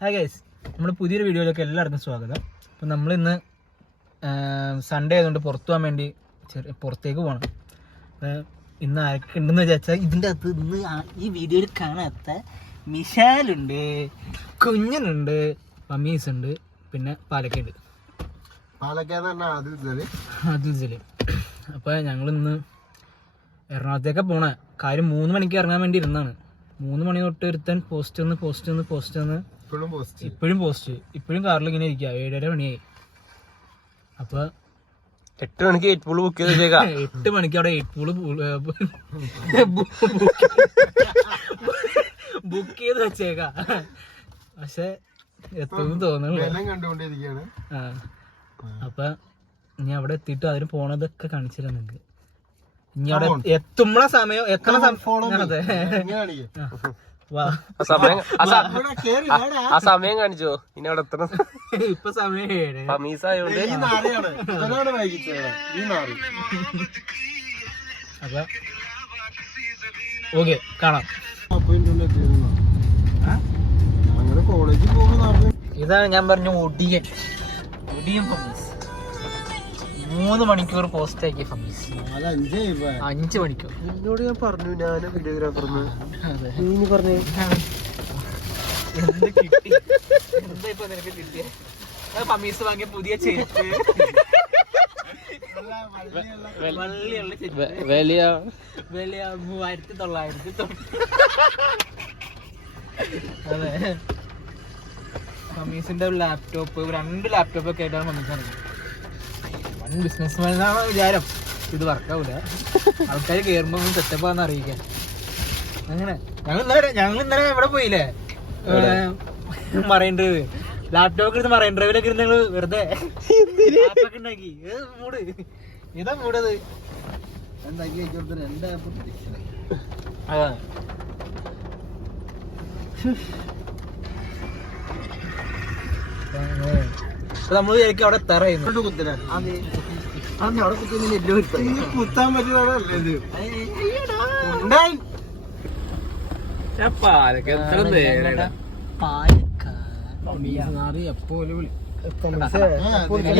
Hi guys, നമ്മുടെ പുതിയൊരു വീഡിയോയിലേക്ക് എല്ലാവർക്കും സ്വാഗതം. അപ്പം നമ്മളിന്ന് സൺഡേ ആയതുകൊണ്ട് പുറത്തു പോകാൻ വേണ്ടി പുറത്തേക്ക് പോകണം. ഇന്ന് ആരൊക്കെ ഉണ്ടെന്ന് വിചാരിച്ചാൽ ഇതിൻ്റെ അകത്ത് ഇന്ന് ഈ വീഡിയോയിൽ കാണാത്ത മിഷാലുണ്ട്, കുഞ്ഞനുണ്ട്, മമ്മീസ് ഉണ്ട്, പിന്നെ പാലക്കയുണ്ട്. അതിൽ അപ്പോൾ ഞങ്ങളിന്ന് എറണാകുളത്തേക്ക് പോണേ. കാര്യം 3 മണിക്ക് ഇറങ്ങാൻ വേണ്ടി ഇരുന്നാണ്. 3 മണി തൊട്ട് ഒരുത്തൻ പോസ്റ്റ് ഇപ്പോഴും ഇപ്പോഴും കാറിൽ ഇങ്ങനെ ഇരിക്കുക. 7:30 മണിയായി. അപ്പൊ 8 മണിക്ക് 8 പൂള് ബുക്ക് ചെയ്തേക്കാം. 8 മണിക്ക് അവിടെ 8 പൂള് ബുക്ക് ചെയ്ത് വെച്ചേക്കാം. പക്ഷെ എത്തുമെന്ന് തോന്നുന്നു. അപ്പൊ ഇനി അവിടെ എത്തിയിട്ട് അതിന് പോണതൊക്കെ കാണിച്ചില്ല നിങ്ങക്ക്. ഇനി അവിടെ എത്തുമ്പോ സമയം എത്ര ആ സമയം കാണിച്ചോ. ഇനി അവിടെ എത്തണം. ഇപ്പൊ സമയം 7. ഫമീസായോണ്ട് അപ്പൊ ഓക്കെ, കാണാം. ഇതാണ് ഞാൻ പറഞ്ഞ ഒടിയൻ ഫമീസ്. 3 മണിക്കൂർ പോസ്റ്റ് ആക്കിയ ഫമീസ്. 5 മണിക്കൂർ. എന്നോട് ഞാൻ പറഞ്ഞു, ഞാനും വീഡിയോഗ്രാഫർന്ന്. നീ പറഞ്ഞു എന്ത് കിട്ടി? എന്താ ഇപ്പൊ നിനക്ക് കിട്ടിയ? ഫമീസ് വാങ്ങിയ പുതിയ ചെരുപ്പ്, വള്ളിയുള്ള ചെരുപ്പ്, വലിയ 3900. അതെ, ഫമീസിന്റെ ലാപ്ടോപ്പ്, 2 ലാപ്ടോപ്പ് ഒക്കെ ആയിട്ടാണ് ഫമീസ്. വൺ ബിസിനസ് മാനാണ് വിചാരം. ഇത് വർക്കാവൂല. ആൾക്കാർ കയറുമ്പോ സെറ്റപ്പാന്ന് അറിയിക്കാൻ. അങ്ങനെ ഞങ്ങൾ ഇന്നലെ എവിടെ പോയില്ലേ, മറൈൻ ഡ്രൈവ്. ലാപ്ടോപ്പ് ഇരുന്ന് മറൈൻ ഡ്രൈവിലൊക്കെ ഇരുന്ന് ഞങ്ങള് വെറുതെ ആപ്പൊക്കെ ഉണ്ടാക്കി. മൂട് ഇതാ മൂടത്. നമ്മള് വിചാരിക്കും അവിടെ എത്താറായിരുന്നു. കുത്താൻ പറ്റിയ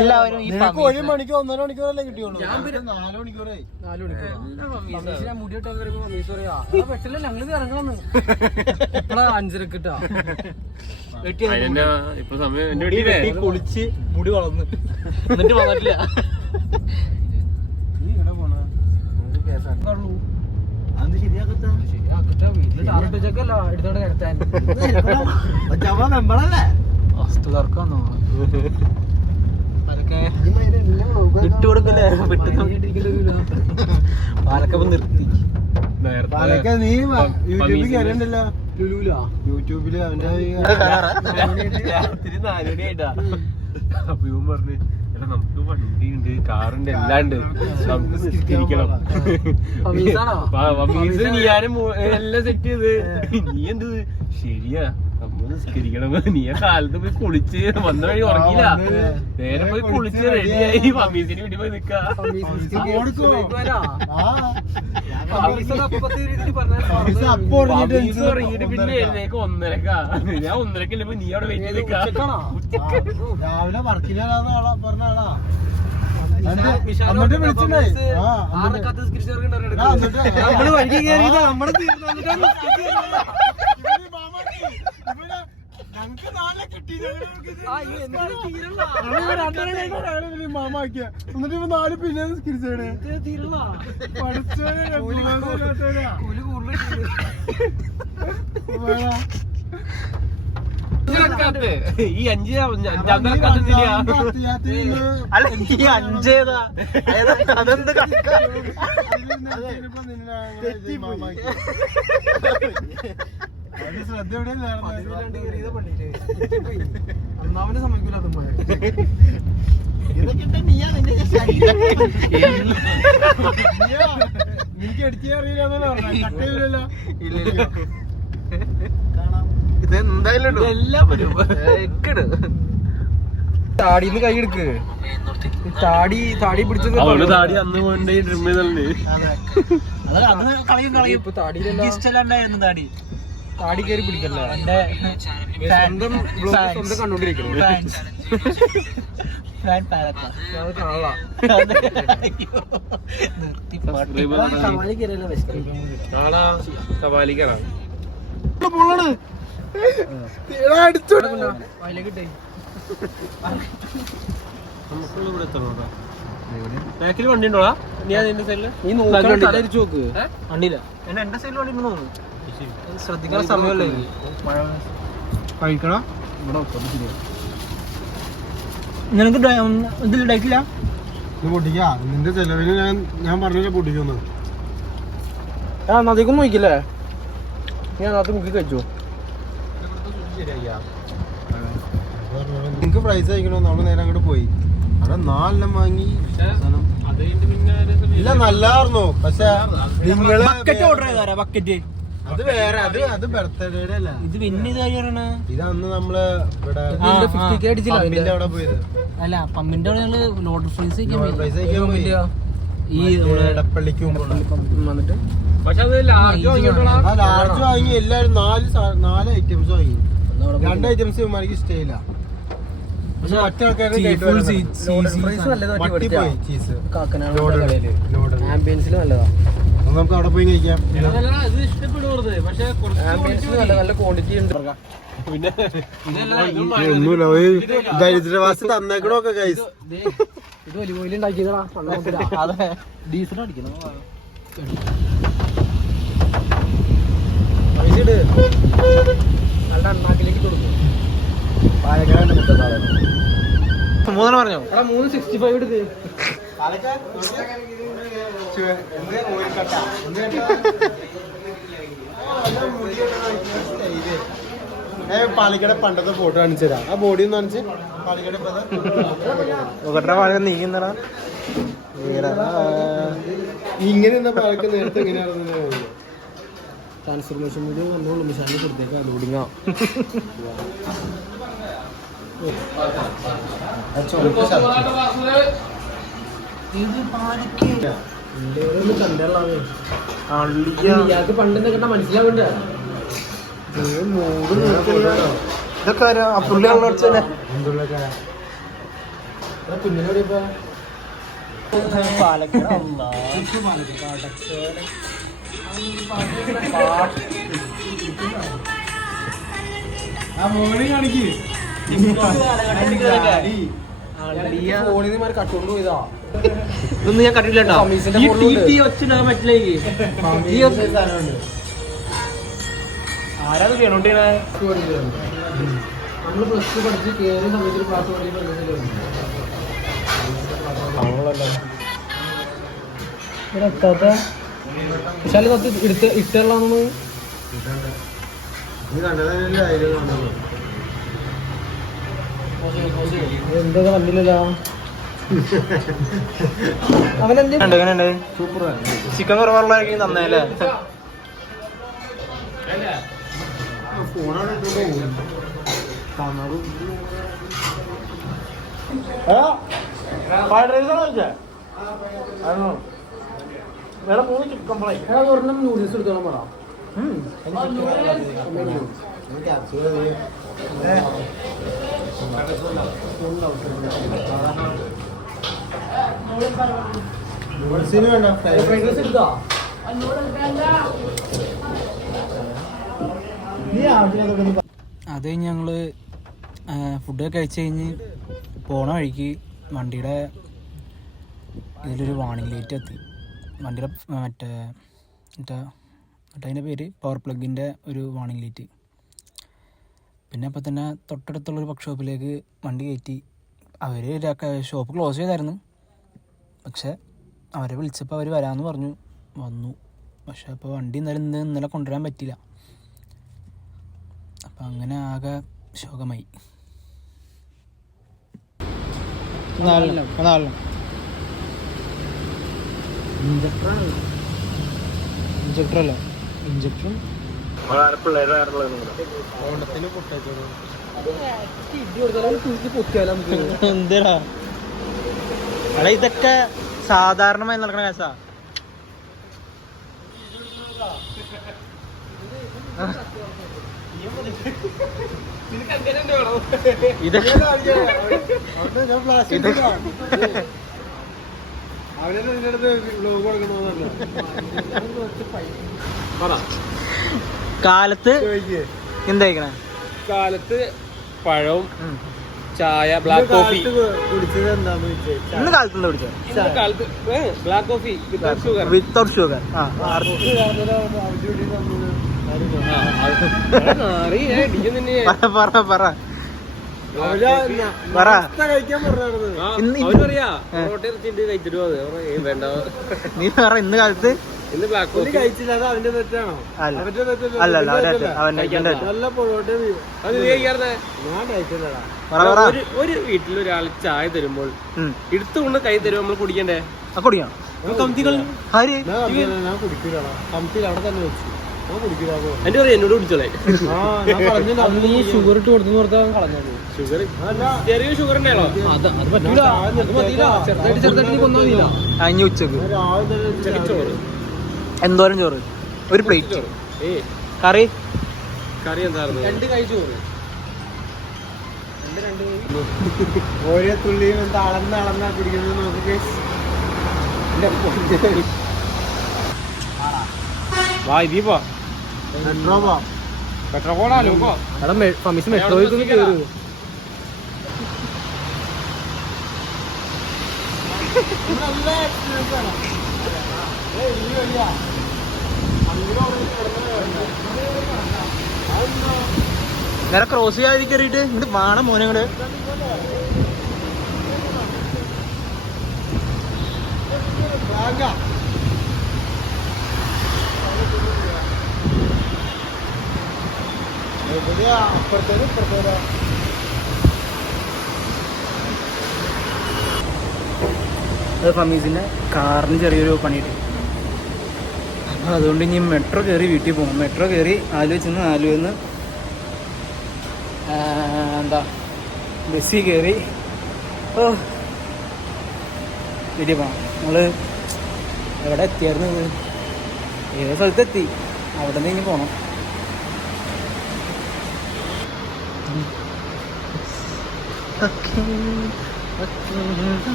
എല്ലാവരും ഈ 1 മണിക്കൂർ 1.5 മണിക്കൂറല്ലേ കിട്ടിയുള്ളൂ. 4 മണിക്കൂറായി. പെട്ടില്ല, ഞങ്ങൾ ഇറങ്ങണമെന്ന് 5:30 കിട്ടാ. ഇപ്പൊ സമയം കുളിച്ച് മുടി വളർന്ന് എന്നിട്ട് വന്നിട്ടില്ല. അതൊക്കെ വിട്ടു കൊടുക്കല്ലേ, വിട്ടു പാലക്കപ്പം നിർത്തി. നീ യൂട്യൂബില് അവന്റെ രാത്രി 4 മണിയായിട്ടാ. അപ്പൊ ഇവൻ പറഞ്ഞു, നമുക്ക് വണ്ടി ഉണ്ട്, കാറുണ്ട്, എല്ലാം ഉണ്ട്, നമുക്ക് നിസ്കരിക്കണം. ഫമീസ് ഞാനും എല്ലാം സെറ്റ് ചെയ്ത്. നീ എന്ത് ശരിയാ, നമ്മൾ നിസ്കരിക്കണം. നീ ആ കാലത്ത് പോയി കുളിച്ച് വന്ന വഴി ഉറങ്ങില്ല, നേരെ പോയി കുളിച്ച് റെഡിയായി ഫമീസിന് വേണ്ടി പോയി നിക്കാ. ഉറങ്ങിയിട്ട് പിന്നെ എഴുന്നേക്ക് 1:30. ഞാൻ 1:30 നീ അവിടെ വെയിറ്റ് ചെയ്ത് നിക്കാ. രാവിലെ വർക്കിലാന്ന് പറഞ്ഞ ആളാ. മാമാക്കിയ എന്നിട്ട് 4 പിന്നെ നിസ്കരിച്ചേ. ഈ 5 അല്ല, ഈ 5 അതെന്ത് ശ്രദ്ധ അമ്മാവനെ സമ്മതിക്കൂല. എനിക്ക് അടിച്ചാ അറിയില്ല. ഇതെന്തായാലും എല്ലാം താടിന്ന് കൈ എടുക്ക്. താടി പിടിച്ചത് താടി അന്ന് കൊണ്ടേ ഡ്രിം ചെയ്തല്ലേ. ഇപ്പൊ താടിയിലല്ലാണ്ടായിരുന്നു താടി. താടി കയറി പിടിക്കല്ല എന്റെ സ്വന്തം കണ്ടോണ്ടിരിക്കണം ബാക്കിൽ വണ്ടി ഉണ്ടോടാ? നീ അതിന്റെ സൈഡില് നീ നോക്ക് വണ്ടിയില്ല എന്റെ സൈഡിൽ വണ്ടി തോന്നുന്നു. ശ്രദ്ധിക്കാൻ സമയമല്ലേ കഴിക്കണം നിനക്ക് ഇതിൽ ഡയറ്റില്ല. പൊട്ടിക്കാ നിന്റെ ചെലവിന് ഞാൻ പറഞ്ഞില്ല പൊട്ടിക്കുന്നു. അധികം നോക്കില്ലേ ഞാൻ അത് മുക്കി കഴിച്ചു. നിങ്ങക്ക് പ്രൈസ് കഴിക്കണോ? നമ്മള് നേരെ അങ്ങോട്ട് പോയി അവിടെ 4 എണ്ണം വാങ്ങി. ഇല്ല നല്ലായിരുന്നു. പക്ഷെ നിങ്ങള് ഓർഡർ ചെയ്താരാ ബക്കറ്റ്? അത് വേറെ അത് ബർത്ത്ഡേയുടെ അല്ല. ഇത് പിന്നെ ഇത് കാര്യമാണ്. ഇത് അന്ന് നമ്മള് ഇവിടെ അവിടെ പോയത്. അല്ല പമ്പിന്റെ അവിടെ ഞങ്ങള് ലോഡ് പ്രൈസ് പ്രൈസ് കഴിക്കാൻ പോയി. ഈ എടപ്പള്ളിക്ക് വന്നിട്ട് പക്ഷെ അത് ലാർജ് വാങ്ങിട്ടോളാം. ലാർജ് വാങ്ങി എല്ലാരും 4 ഐറ്റംസ് വാങ്ങി. 2 ഐറ്റംസ് ഇവന്മാർക്ക് ഇഷ്ടമില്ല. പക്ഷെ മറ്റേ ആൾക്കാരുടെ ആംബിയൻസിൽ നല്ലതാ. നമുക്ക് അവിടെ പോയി കഴിക്കാം. ഇത് ഇഷ്ടപ്പെടുന്നത് പക്ഷെ നല്ല ക്വാണ്ടിറ്റി ഉണ്ട്. ഒന്നുമില്ല ദരിദ്രവാസി തന്നേക്കണൊക്കെ കൈസ്. ഇത് വലിയ വലിയ ഉണ്ടാക്കിയതാ. ഡീസൽ അടിക്കണം. നല്ല അണ്ണാക്കിലേക്ക് കൊടുക്കും. മൂന്നെണ്ണം പറഞ്ഞോ? 365 എടുത്ത് പാലിക്കട പണ്ടത്തെ ഫോട്ടോ കാണിച്ചു തരാം. ആ ബോഡി ഒന്ന് കാണിച്ച് പാലിക്കട നീങ്ങുന്നടാ. ഇങ്ങനെ പാലക്ക നേരത്തെ എങ്ങനെയാണെന്ന് ട്രാൻസ്ഫോർമേഷൻ വീഡിയോ വന്നോളൂ. മിഷാന്റെ കൊടുത്തേക്ക് ലോഡിങ്ങാ. ഇയാൾക്ക് പണ്ടെന്ന് കേട്ടാ മനസ്സിലാവണ്ട. ഇതൊക്കെ കുഞ്ഞിനോട് ഇപ്പൊ പാലക്കാട് ആ മോനെ കാണിക്ക്. കട്ടുകൊണ്ട് പോയതാ. ഇതൊന്നും ഞാൻ കണ്ടില്ല കേട്ടോ. ആരാത് കേണോണ്ടിരുന്നേ? നമ്മള് പ്ലസ് 2 പഠിച്ച് കേറിയ സമയത്ത് ക്ലാസ് ഇട്ടുള്ളൂ. എന്താ കണ്ടില്ലല്ലോ. അവനെന്ത് സൂപ്പർ ചിക്കൻ കുറവുള്ളതായിരിക്കും നന്നല്ലേ. വേറെ 3 ചിക്കൻ ഫ്രൈ. ഒരെണ്ണം നൂഡിൽസ് എടുത്തോളം പറ. അത് കഴിഞ്ഞ് ഞങ്ങള് ഫുഡൊക്കെ കഴിച്ച് കഴിഞ്ഞ് പോണ വഴിക്ക് വണ്ടിയുടെ ഇതിലൊരു വാണിംഗ് ലൈറ്റ് എത്തി. വണ്ടിയുടെ മറ്റേ അതിൻ്റെ പേര് പവർ പ്ലഗിൻ്റെ ഒരു വാണിംഗ് ലൈറ്റ്. പിന്നെ അപ്പം തന്നെ തൊട്ടടുത്തുള്ളൊരു വർക്ക്ഷോപ്പിലേക്ക് വണ്ടി കയറ്റി. അവർ ഷോപ്പ് ക്ലോസ് ചെയ്തായിരുന്നു. പക്ഷെ അവരെ വിളിച്ചപ്പോൾ അവർ വരാമെന്ന് പറഞ്ഞു. വന്നു. പക്ഷെ അപ്പോൾ വണ്ടി ഇന്നലെ കൊണ്ടുവരാൻ പറ്റില്ല. അപ്പം അങ്ങനെ ആകെ ശോകമായി. ഇഞ്ചക്ടറല്ല ഇഞ്ചക്ടറും എന്താ അല്ല ഇതൊക്കെ സാധാരണമായി നടക്കണ കേസാ. ഇതൊക്കെ കാലത്ത് എന്തായിക്കണേ? കാലത്ത് പഴവും ചായ, ബ്ലാക്ക് കോഫി കുടിച്ചത് എന്താന്ന് വെച്ചാൽ ഇന്ന് കാലത്ത് എന്താ കുടിച്ചത്? കാലത്ത് black coffee without sugar. Without sugar. പറ കഴിക്കാൻ അവരറിയാ പൊറോട്ട ഇറച്ചിട്ട് കഴിച്ചിട്ട് വേണ്ട. നീ പറ ഇന്ന് കാലത്ത് ഇന്ന് ബ്ലാക്ക് കോഫി കഴിച്ചില്ല. അത് അവന്റെ തെറ്റാണോ? അല്ലല്ല അവന്റെ നല്ല പൊറോട്ട അത് നീ കഴിക്കാറുണ്ട്. ഞാൻ കഴിച്ചില്ലടാ. ഒരു വീട്ടിൽ ഒരാൾ ചായ തരുമ്പോൾ എടുത്തുകൊണ്ട് കൈ തരുമ്പോൾ നമ്മൾ കുടിക്കണ്ടേ? കുടിക്കണം. ഞാൻ കുടിക്കൂലടാ. കമ്പിയിൽ അവിടെ തന്നെ വെച്ചു. ഞാൻ കുടിക്കൂല. എന്റെ പറയും എന്നോട് കുടിച്ചോളെ. ഷുഗർ ഇട്ട് കൊടുത്തു കൊടുത്താൽ കളഞ്ഞത്. ഷുഗർ ചെറിയ ഷുഗർ ഉണ്ടല്ലോ. അത് പറ്റൂല. അഞ്ഞ ഉച്ചക്ക് ചോറ്. എന്തോരം ചോറ്? ഒരു പ്ലേറ്റ് കറി. കറി എന്തായിരുന്നു? 2 കൈ ചോറ്. ഓരോ തുള്ളിയും എന്താ അളന്നാ കുടിക്കുന്നത് നോക്കി. വാ ഇതീ പോ. മെട്രോ പോ. പെട്രോൾ പോണാലോ പോ. മെട്രോയ്ക്ക് കയറി. നല്ല എക്സ്പീരിയൻസ് ആണ്. നേരെ ക്രോസ് ചെയ്യാതി കയറിയിട്ട് ഇങ്ങോട്ട് വേണം മോനെ കൂടെ. ഫമീസിന്റെ കാറിന് ചെറിയൊരു പണിയിട്ട്, അപ്പോൾ അതുകൊണ്ട് ഇനി മെട്രോ കയറി വീട്ടിൽ പോകും. മെട്രോ കയറി ആലുവ ചെന്ന് ആലുവയിൽ നിന്ന് എന്താ ബസ്സിൽ കയറി വീട്ടിൽ പോകാം. നമ്മൾ എവിടെ എത്തിയായിരുന്നു? ഏത് സ്ഥലത്തെത്തി. അവിടെ നിന്ന് ഇനി പോകണം.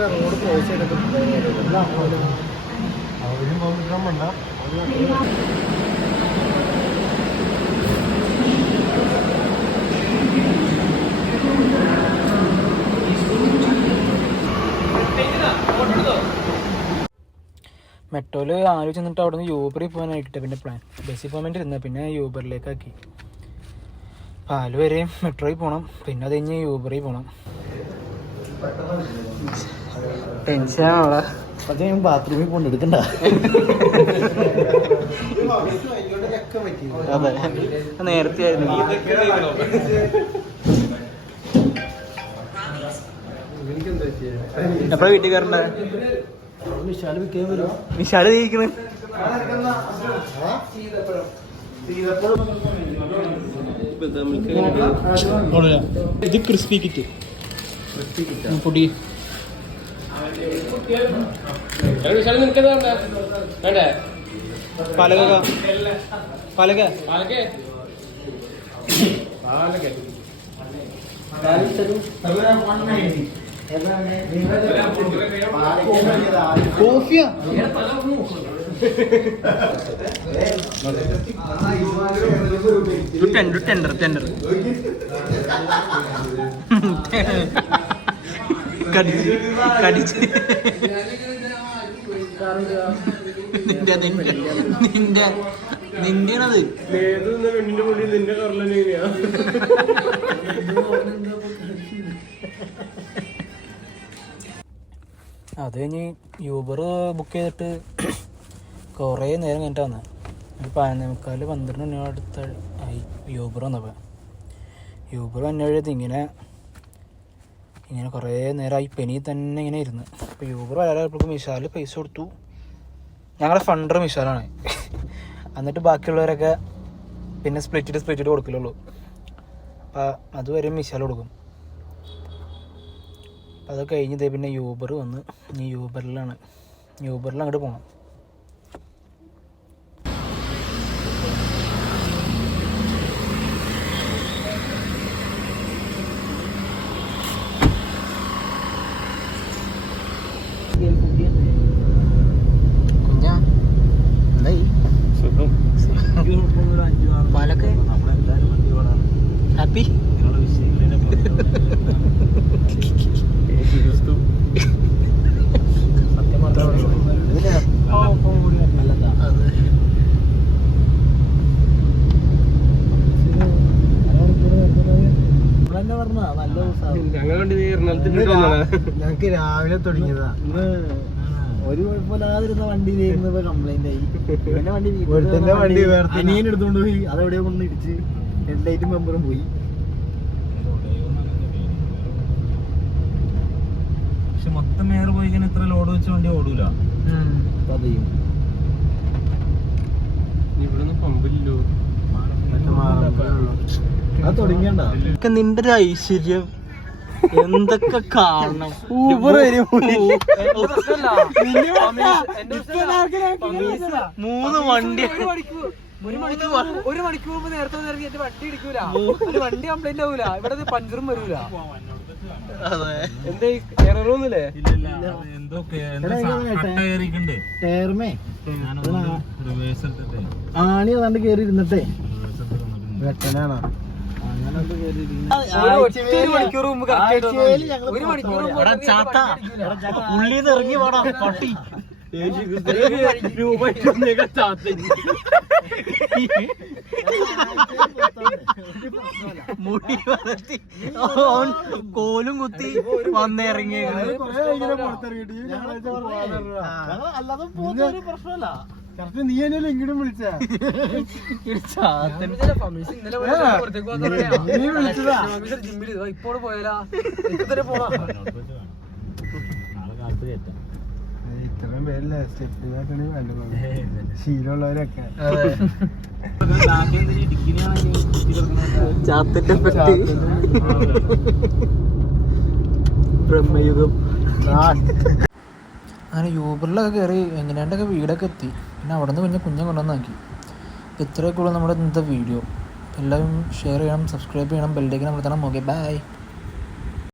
റോഡ് ക്ലോസ് ചെയ്തിട്ട് അവരും പോകാൻ. മെട്രോയിൽ ആലോചിച്ച് ചെന്നിട്ട് അവിടെ നിന്ന് യൂബറിൽ പോകാനായിട്ട് പിന്നെ പ്ലാൻ. ബസ്സിൽ പോകാൻ വേണ്ടി ഇരുന്നത്, പിന്നെ യൂബറിലേക്കാക്കി. പാല് വരെയും മെട്രോയിൽ പോകണം, പിന്നെ അത് കഴിഞ്ഞ് യൂബറിൽ പോകണം. ടെൻഷനാണോടാ? പക്ഷേ ഞാൻ ബാത്റൂമിൽ കൊണ്ട് എടുക്കണ്ട. അതെ, നേരത്തെ ആയിരുന്നു. എപ്പോഴാ വീട്ടിൽ കയറണ്ടേ? വിശാല് ജയിക്കണ്. ഇത് ക്രിസ്പി കിറ്റ് പൊടി. പാലക പാലക കോഫിയാ? ടെൻഡർ കടിച്ച് നിന്റെയാണത്. പെണ്ണിന്റെ മുടി നിന്റെ കറലെങ്ങനെയാ? അത് കഴിഞ്ഞ് യൂബർ ബുക്ക് ചെയ്തിട്ട് കുറേ നേരം കഴിഞ്ഞിട്ട് വന്നത്. ഒരു 11:45 12 മണി അടുത്ത് ആയി യൂബർ വന്നപ്പോൾ. യൂബർ വന്ന വഴിയത് ഇങ്ങനെ കുറേ നേരമായി പെനി തന്നെ ഇങ്ങനെ ഇരുന്ന്. അപ്പോൾ യൂബർ വരാറപ്പോഴേക്കും വിശാൽ പൈസ കൊടുത്തു. ഞങ്ങളുടെ ഫണ്ടർ വിശാലാണ്. എന്നിട്ട് ബാക്കിയുള്ളവരൊക്കെ പിന്നെ സ്പ്ലിറ്റ് കൊടുക്കലുള്ളൂ. അപ്പം അതുവരെ വിശാൽ കൊടുക്കും. അപ്പം അത് കഴിഞ്ഞത് പിന്നെ യൂബർ വന്ന് ഇനി യൂബറിൽ അങ്ങോട്ട് പോകണം. ഹാപ്പി? ഞങ്ങക്ക് രാവിലെ തുടങ്ങിയതാ. ഒരു കുഴപ്പമില്ലാതിരുന്ന വണ്ടിയിലായിരുന്നു ഇപ്പൊ കംപ്ലൈന്റ് ആയി. പിന്നെ വണ്ടി അനിയൻ എടുത്തോണ്ട് പോയി, അതെവിടെയോ കൊണ്ട് ഇടിച്ച് ഹെഡ്ലൈറ്റും മെമ്പറും പോയി. പക്ഷെ മൊത്തം മേയർ പോയി ഇത്ര ലോഡ് വെച്ച വണ്ടി ഓടൂല. അതെയും ഇവിടെ പമ്പില്ലല്ലോ. അത് തുടങ്ങിയണ്ട. നിന്റെ ഒരു ഐശ്വര്യം എന്തൊക്കെ കാണണം. മൂന്ന് വണ്ടി ഒരു മണിക്കൂർ മുമ്പ് നേരത്തെ ഇറങ്ങി എന്റെ വണ്ടി ഇടിക്കൂല, വണ്ടി കംപ്ലൈന്റ് ആവൂല, ഇവിടെ പഞ്ചറും വരൂല. എന്താ എററൊന്നുമില്ലേ? എന്തോ കയറിയിട്ടുണ്ട് ടയർമേ റിവേഴ്സ് എടുത്തിട്ട് ആണി അതാണ്ട് കേറി ഇരുന്നിട്ടേ വെട്ടനാണോ? അങ്ങനത്തെ കേറി ഒരു മണിക്കൂർ മുമ്പ് ഒരു മണിക്കൂർ ഉള്ളിന്ന് ഇറങ്ങി വേണം പട്ടി. രൂപ മുടി വളർത്തി കോലും കുത്തി വന്നിറങ്ങി. അല്ലാതെ പോകുന്ന പ്രശ്നമല്ല. കറക്റ്റ് നീ തന്നെയല്ലേ ഇങ്ങോട്ടും വിളിച്ചാ? ജിമ്മില് ഇപ്പോൾ പോയാലാ ഇപ്പൊ പോണാ. നാളെ കാലത്ത് കയറ്റാം. ഇത്രയും പേരില്ല ശീലമുള്ളവരൊക്കെ. ചാത്തിന്റെ പെട്ടി ബ്രഹ്മയുഗം. അങ്ങനെ യൂബറിലൊക്കെ കയറി എങ്ങനെയാണ്ടൊക്കെ വീടൊക്കെ എത്തി. പിന്നെ അവിടെ നിന്ന് കുഞ്ഞെ കൊണ്ടുവന്നാക്കി. ഇത്രയൊക്കെ ഉള്ളൂ നമ്മുടെ ഇന്നത്തെ വീഡിയോ. എല്ലാവരും ഷെയർ ചെയ്യണം, സബ്സ്ക്രൈബ് ചെയ്യണം, ബെല്ലൈക്കൻ അമർത്തണം. Okay, by.